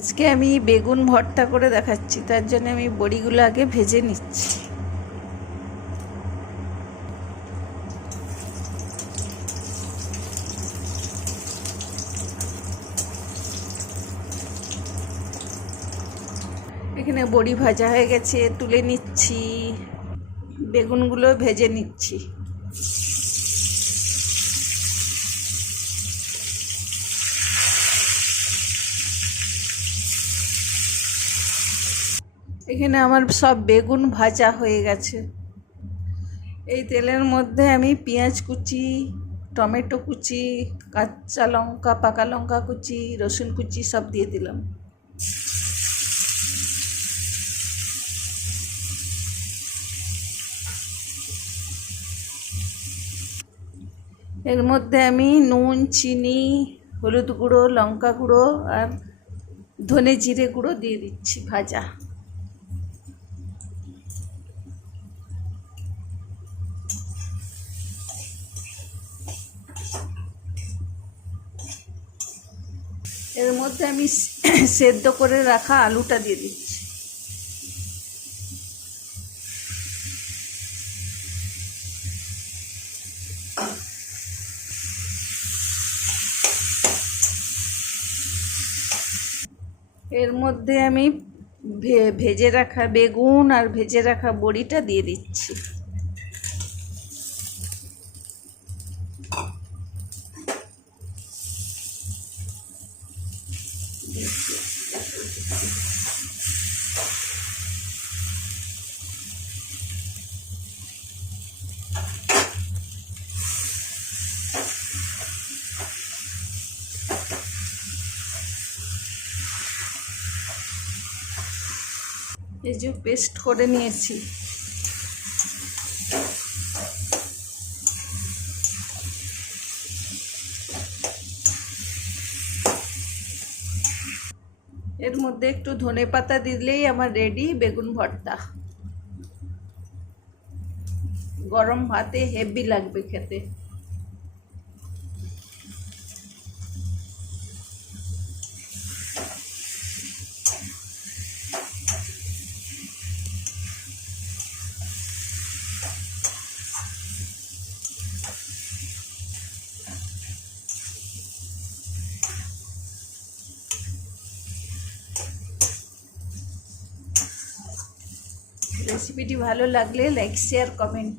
আজকে আমি বেগুন ভর্তা করে দেখাচ্ছি। তার জন্য আমি বড়িগুলো আগে ভেজে নিচ্ছি। এখানে বড়ি ভাজা হয়ে গেছে, তুলে নিচ্ছি। বেগুনগুলো ভেজে নিচ্ছি। এখানে আমার সব বেগুন ভাজা হয়ে গেছে। এই তেলের মধ্যে আমি পেঁয়াজ কুচি, টমেটো কুচি, কাঁচা লঙ্কা, পাকা লঙ্কা কুচি, রসুন কুচি সব দিয়ে দিলাম। এর মধ্যে আমি নুন, চিনি, হলুদ গুঁড়ো, লঙ্কা গুঁড়ো আর ধনে জিরে গুঁড়ো দিয়ে দিচ্ছি ভাজা। এর মধ্যে আমি সেদ্ধ করে রাখা আলুটা দিয়ে দিচ্ছি। এর মধ্যে আমি ভেজে রাখা বেগুন আর ভেজে রাখা বড়িটা দিয়ে দিচ্ছি। এই যে পেস্ট করে নিয়েছি। এর মধ্যে একটু ধনেপাতা দিলেই আমার রেডি বেগুন ভর্তা। গরম ভাতে হেভি লাগবে খেতে। রেসিপিটি ভালো লাগলে লাইক, শেয়ার, কমেন্ট